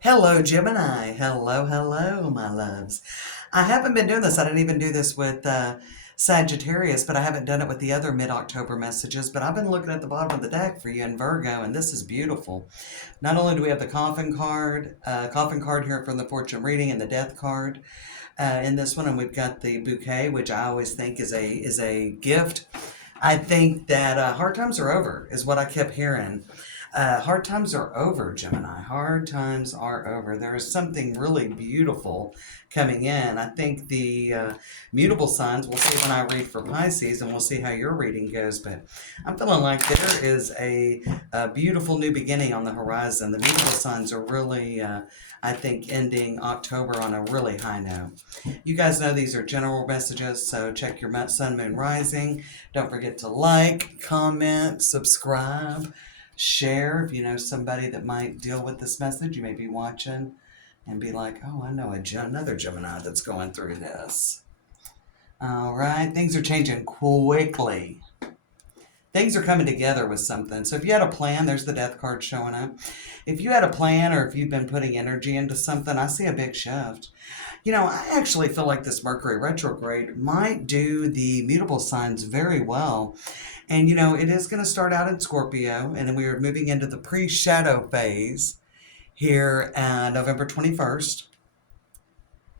Hello, Gemini. Hello, hello, my loves. I haven't been doing this. I didn't even do this with Sagittarius, but I haven't done it with the other mid-October messages. But I've been looking at the bottom of the deck for you in Virgo, and this is beautiful. Not only do we have the coffin card here from the fortune reading, and the death card in this one, and we've got the bouquet, which I always think is a gift. I think that hard times are over, is what I kept hearing. Hard times are over, Gemini. Hard times are over. There is something really beautiful coming in. I think the mutable signs, we'll see when I read for Pisces, and we'll see how your reading goes. But I'm feeling like there is a beautiful new beginning on the horizon. The mutable signs are really, I think, ending October on a really high note. You guys know these are general messages, so check your sun, moon, rising. Don't forget to like, comment, subscribe, share. If you know somebody that might deal with this message, you may be watching and be like, oh, I know another Gemini that's going through this. All right, things are changing quickly. Things are coming together with something. So if you had a plan, there's the death card showing up. If you had a plan, or if you've been putting energy into something, I see a big shift. I actually feel like this Mercury retrograde might do the mutable signs very well. And, it is going to start out in Scorpio, and then we are moving into the pre-shadow phase here November 21st.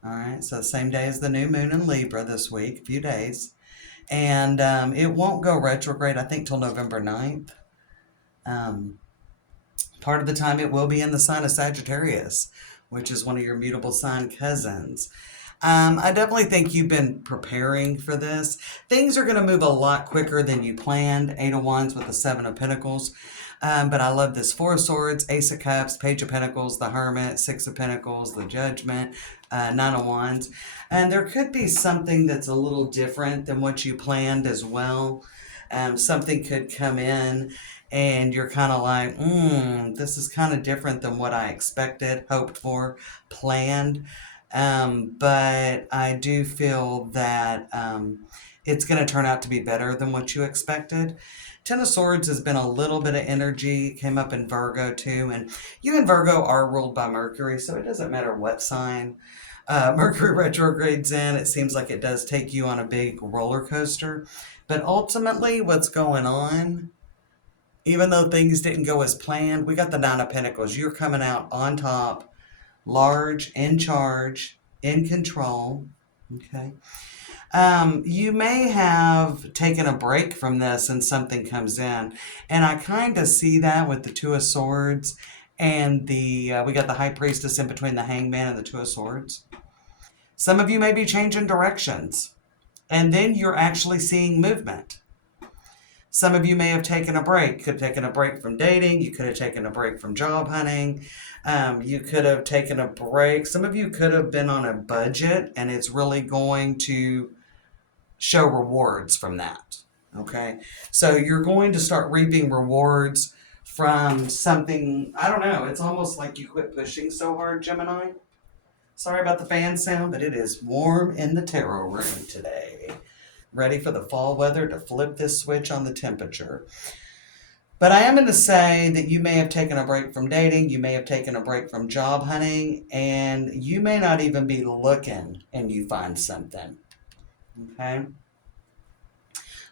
All right, so the same day as the new moon in Libra this week, a few days. And it won't go retrograde, I think, till November 9th. Part of the time it will be in the sign of Sagittarius, which is one of your mutable sign cousins. I definitely think you've been preparing for this. Things are going to move a lot quicker than you planned. Eight of Wands with the Seven of Pentacles. But I love this Four of Swords, Ace of Cups, Page of Pentacles, the Hermit, Six of Pentacles, the Judgment, Nine of Wands. And there could be something that's a little different than what you planned as well. Something could come in and you're kind of like, this is kind of different than what I expected, hoped for, planned. But I do feel that it's going to turn out to be better than what you expected. Ten of Swords has been a little bit of energy, came up in Virgo too, and you and Virgo are ruled by Mercury, so it doesn't matter what sign Mercury retrogrades in. It seems like it does take you on a big roller coaster. But ultimately, what's going on, even though things didn't go as planned, we got the Nine of Pentacles. You're coming out on top, large, in charge, in control. Okay. You may have taken a break from this and something comes in. And I kind of see that with the Two of Swords and we got the High Priestess in between the Hangman and the Two of Swords. Some of you may be changing directions, and then you're actually seeing movement. Some of you may have taken a break. Could have taken a break from dating. You could have taken a break from job hunting. You could have taken a break. Some of you could have been on a budget, and it's really going to show rewards from that. Okay? So you're going to start reaping rewards from something. I don't know. It's almost like you quit pushing so hard, Gemini. Sorry about the fan sound, but it is warm in the tarot room today. Ready for the fall weather to flip this switch on the temperature. But I am going to say that you may have taken a break from dating, you may have taken a break from job hunting, and you may not even be looking and you find something. Okay?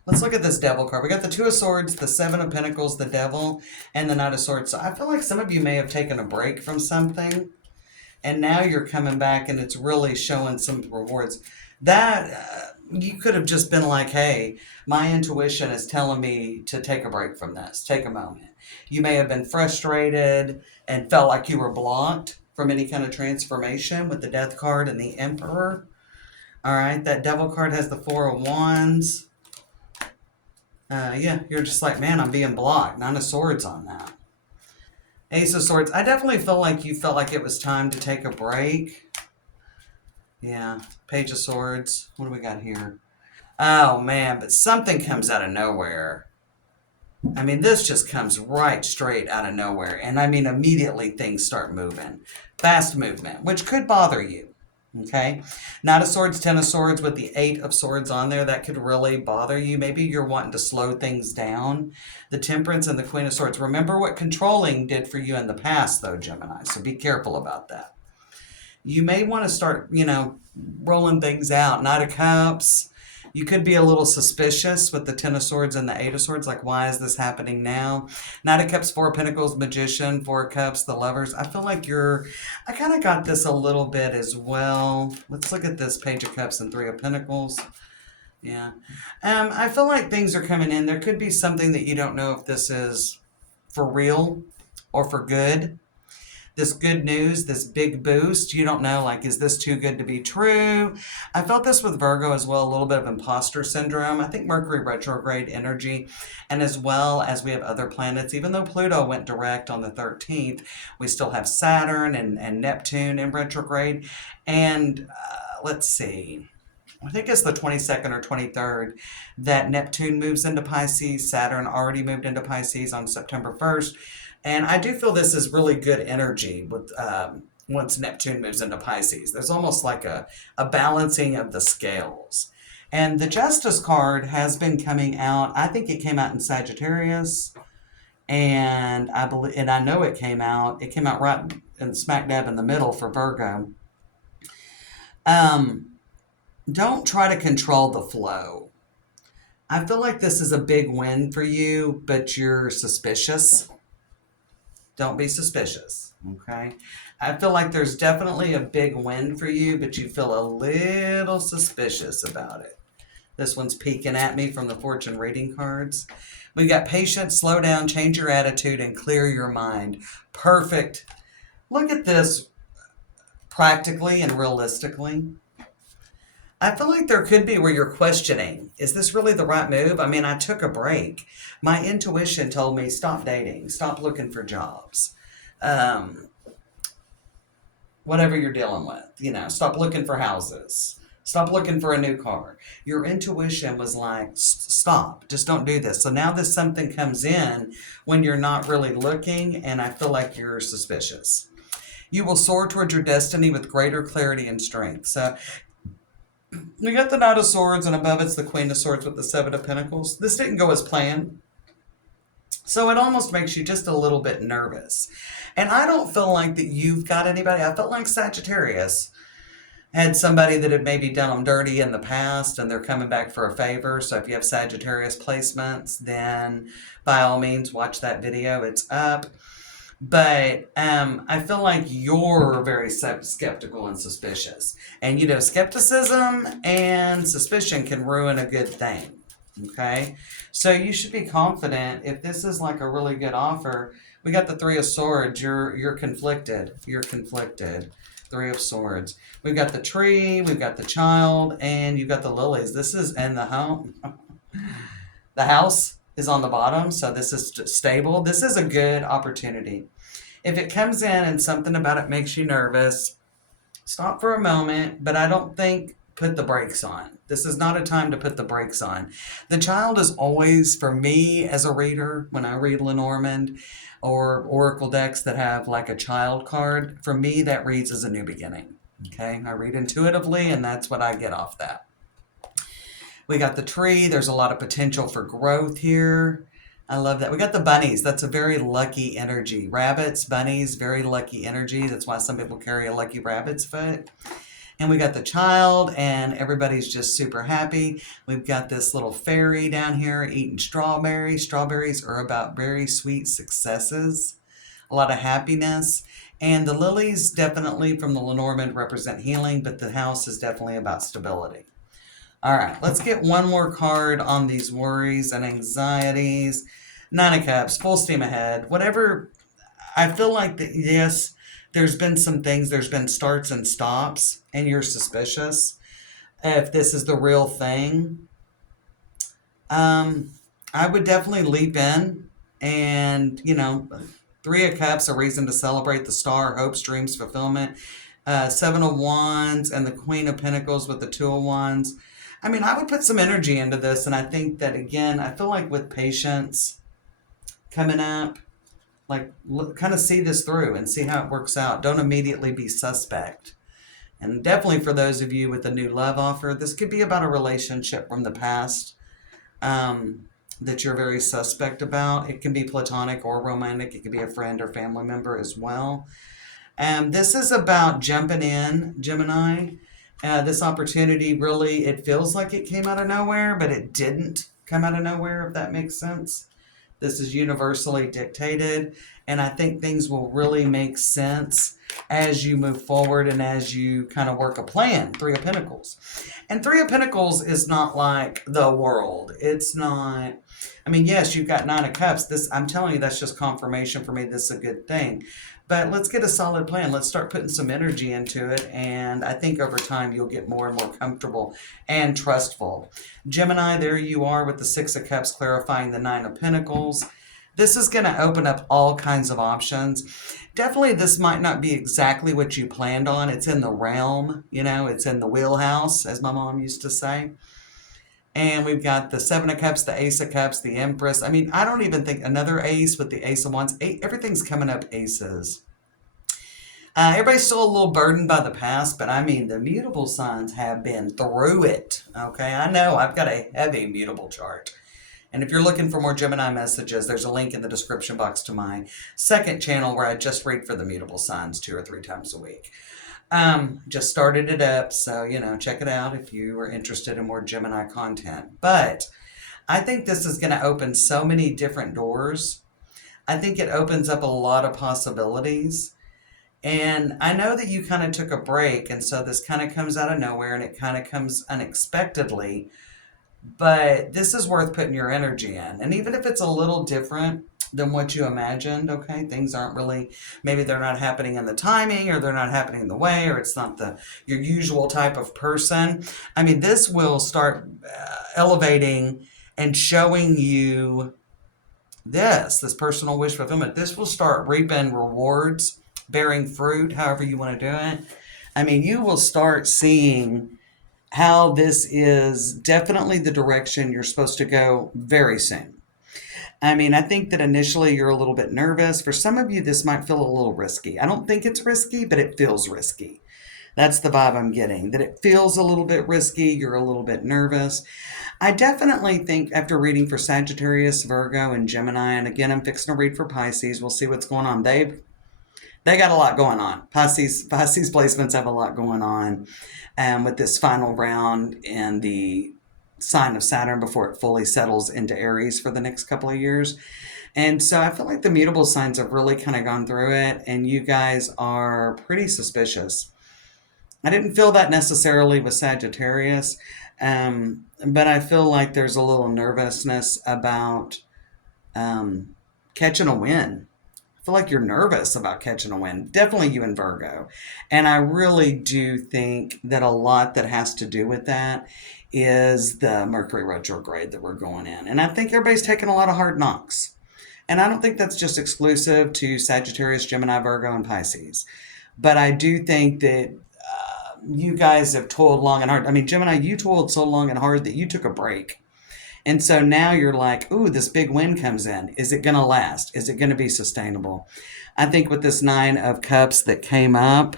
Let's look at this Devil card. We got the Two of Swords, the Seven of Pentacles, the Devil, and the Knight of Swords. So I feel like some of you may have taken a break from something, and now you're coming back and it's really showing some rewards. That you could have just been like, hey, my intuition is telling me to take a break from this. Take a moment. You may have been frustrated and felt like you were blocked from any kind of transformation with the Death card and the Emperor. All right, that Devil card has the Four of Wands. Yeah, you're just like, man, I'm being blocked. Nine of Swords on that. Ace of Swords. I definitely feel like you felt like it was time to take a break. Yeah, Page of Swords. What do we got here? Oh, man, but something comes out of nowhere. I mean, this just comes right straight out of nowhere. And I mean, immediately things start moving. Fast movement, which could bother you. Okay. Knight of Swords, Ten of Swords with the Eight of Swords on there. That could really bother you. Maybe you're wanting to slow things down. The Temperance and the Queen of Swords. Remember what controlling did for you in the past, though, Gemini. So be careful about that. You may want to start, rolling things out. Knight of Cups. You could be a little suspicious with the Ten of Swords and the Eight of Swords. Like, why is this happening now? Knight of Cups, Four of Pentacles, Magician, Four of Cups, the Lovers. I feel like I kind of got this a little bit as well. Let's look at this Page of Cups and Three of Pentacles. Yeah. I feel like things are coming in. There could be something that you don't know if this is for real or for good. This good news, this big boost, you don't know, like, is this too good to be true? I felt this with Virgo as well, a little bit of imposter syndrome. I think Mercury retrograde energy, and as well as we have other planets, even though Pluto went direct on the 13th, we still have Saturn and Neptune in retrograde. And let's see. I think it's the 22nd or 23rd that Neptune moves into Pisces. Saturn already moved into Pisces on September 1st. And I do feel this is really good energy with once Neptune moves into Pisces. There's almost like a balancing of the scales. And the Justice card has been coming out. I think it came out in Sagittarius. And I know it came out right in smack dab in the middle for Virgo. Don't try to control the flow. I feel like this is a big win for you, but you're suspicious. Don't be suspicious, okay? I feel like there's definitely a big win for you, but you feel a little suspicious about it. This one's peeking at me from the fortune reading cards. We got patience, slow down, change your attitude, and clear your mind. Perfect. Look at this practically and realistically. I feel like there could be where you're questioning, is this really the right move? I mean, I took a break. My intuition told me, stop dating, stop looking for jobs. Whatever you're dealing with, stop looking for houses. Stop looking for a new car. Your intuition was like, stop, just don't do this. So now this something comes in when you're not really looking, and I feel like you're suspicious. You will soar towards your destiny with greater clarity and strength. So we got the Knight of Swords, and above it's the Queen of Swords with the Seven of Pentacles. This didn't go as planned. So it almost makes you just a little bit nervous. And I don't feel like that you've got anybody. I felt like Sagittarius had somebody that had maybe done them dirty in the past, and they're coming back for a favor. So if you have Sagittarius placements, then by all means, watch that video. It's up. But I feel like you're very skeptical and suspicious. And, skepticism and suspicion can ruin a good thing. Okay? So you should be confident. If this is like a really good offer, we got the Three of Swords. You're conflicted. You're conflicted. Three of Swords. We've got the tree, we've got the child, and you've got the lilies. This is in the home. The house is on the bottom, so this is stable. This is a good opportunity. If it comes in and something about it makes you nervous, stop for a moment, but I don't think put the brakes on. This is not a time to put the brakes on. The child is always, for me as a reader, when I read Lenormand or Oracle decks that have like a child card, for me that reads as a new beginning. Okay, I read intuitively, and that's what I get off that. We got the tree. There's a lot of potential for growth here. I love that. We got the bunnies. That's a very lucky energy. Rabbits, bunnies, very lucky energy. That's why some people carry a lucky rabbit's foot. And we got the child, and everybody's just super happy. We've got this little fairy down here eating strawberries. Strawberries are about very sweet successes, a lot of happiness. And the lilies definitely from the Lenormand represent healing, but the house is definitely about stability. All right, let's get one more card on these worries and anxieties. Nine of Cups, full steam ahead. Whatever, I feel like that, yes, there's been some things, there's been starts and stops, and you're suspicious if this is the real thing. I would definitely leap in and, Three of Cups, a reason to celebrate the star, hopes, dreams, fulfillment. Seven of Wands and the Queen of Pentacles with the Two of Wands. I mean, I would put some energy into this, and I think that, again, I feel like with patience coming up, like, kind of see this through and see how it works out. Don't immediately be suspect. And definitely for those of you with a new love offer, this could be about a relationship from the past that you're very suspect about. It can be platonic or romantic. It could be a friend or family member as well. This is about jumping in, Gemini. This opportunity really, it feels like it came out of nowhere, but it didn't come out of nowhere, if that makes sense. This is universally dictated, and I think things will really make sense as you move forward and as you kind of work a plan. Three of Pentacles. And Three of Pentacles is not like the world. It's not, I mean, yes, you've got Nine of Cups. This, I'm telling you, that's just confirmation for me. This is a good thing. But let's get a solid plan. Let's start putting some energy into it. And I think over time you'll get more and more comfortable and trustful. Gemini, there you are with the Six of Cups clarifying the Nine of Pentacles. This is going to open up all kinds of options. Definitely this might not be exactly what you planned on. It's in the realm, you know, it's in the wheelhouse, as my mom used to say. And we've got the Seven of Cups, the Ace of Cups, the Empress. I mean, I don't even think another ace with the Ace of Wands. Everything's coming up aces. Everybody's still a little burdened by the past, but I mean, the mutable signs have been through it. Okay, I know I've got a heavy mutable chart. And if you're looking for more Gemini messages, there's a link in the description box to my second channel where I just read for the mutable signs 2 or 3 times a week. Just started it up, so, you know, check it out if you are interested in more Gemini content. But I think this is going to open so many different doors. I think it opens up a lot of possibilities. And I know that you kind of took a break, and so this kind of comes out of nowhere, and it kind of comes unexpectedly. But this is worth putting your energy in. And even if it's a little different than what you imagined, okay, things aren't really, maybe they're not happening in the timing, or they're not happening in the way, or it's not your usual type of person. I mean, this will start elevating and showing you this personal wish fulfillment. This will start reaping rewards, bearing fruit, however you want to do it. I mean, you will start seeing how this is definitely the direction you're supposed to go very soon. I mean, I think that initially you're a little bit nervous. For some of you, this might feel a little risky. I don't think it's risky, but it feels risky. That's the vibe I'm getting, that it feels a little bit risky. You're a little bit nervous. I definitely think after reading for Sagittarius, Virgo, and Gemini, and again, I'm fixing to read for Pisces. We'll see what's going on. They got a lot going on. Pisces placements have a lot going on with this final round in the sign of Saturn before it fully settles into Aries for the next couple of years. And so I feel like the mutable signs have really kind of gone through it, and you guys are pretty suspicious. I didn't feel that necessarily with Sagittarius, but I feel like there's a little nervousness about catching a win. I feel like you're nervous about catching a win. Definitely you and Virgo. And I really do think that a lot that has to do with that is the Mercury retrograde that we're going in. And I think everybody's taking a lot of hard knocks. And I don't think that's just exclusive to Sagittarius, Gemini, Virgo, and Pisces. But I do think that you guys have toiled long and hard. I mean, Gemini, you toiled so long and hard that you took a break. And so now you're like, ooh, this big win comes in. Is it going to last? Is it going to be sustainable? I think with this Nine of Cups that came up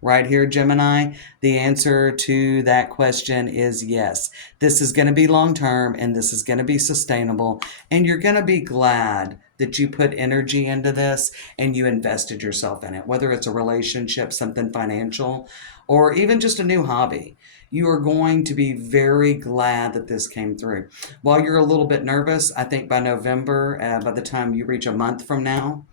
right here, Gemini, the answer to that question is yes. This is going to be long term, and this is going to be sustainable. And you're going to be glad that you put energy into this and you invested yourself in it, whether it's a relationship, something financial, or even just a new hobby. You are going to be very glad that this came through. While you're a little bit nervous, I think by November, by the time you reach a month from now,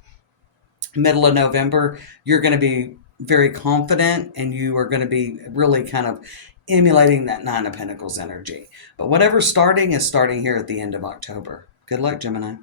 middle of November, you're going to be very confident, and you are going to be really kind of emulating that Nine of Pentacles energy. But whatever's starting is starting here at the end of October. Good luck, Gemini.